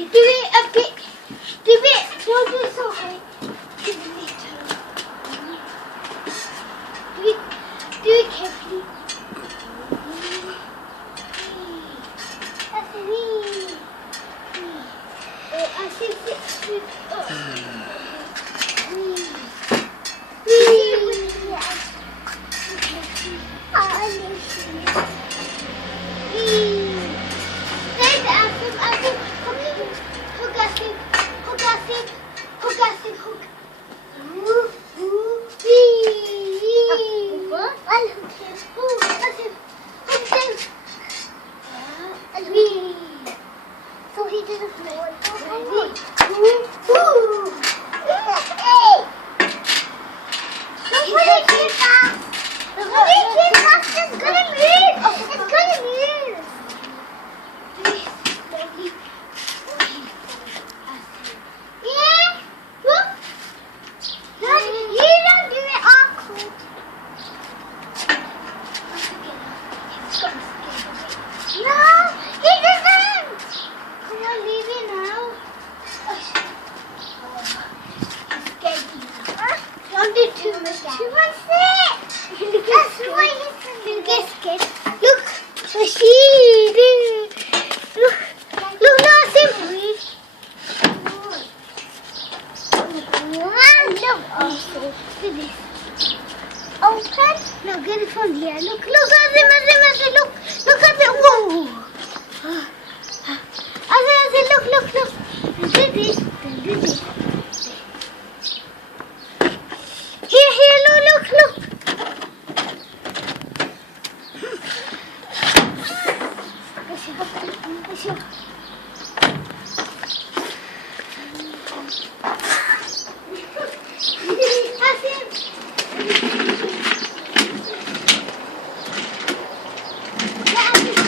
Do it a bit. Do it. Don't do it so high. Do it little. Do it carefully. That's me. I think it's so he didn't know it. Too much. That's why he'll get scared. Look, she did. Look, Nasim. Look this. Open. No, get it from here. Look, Azim. Look at it. Whoa. Azim, look. Do this. Here, look.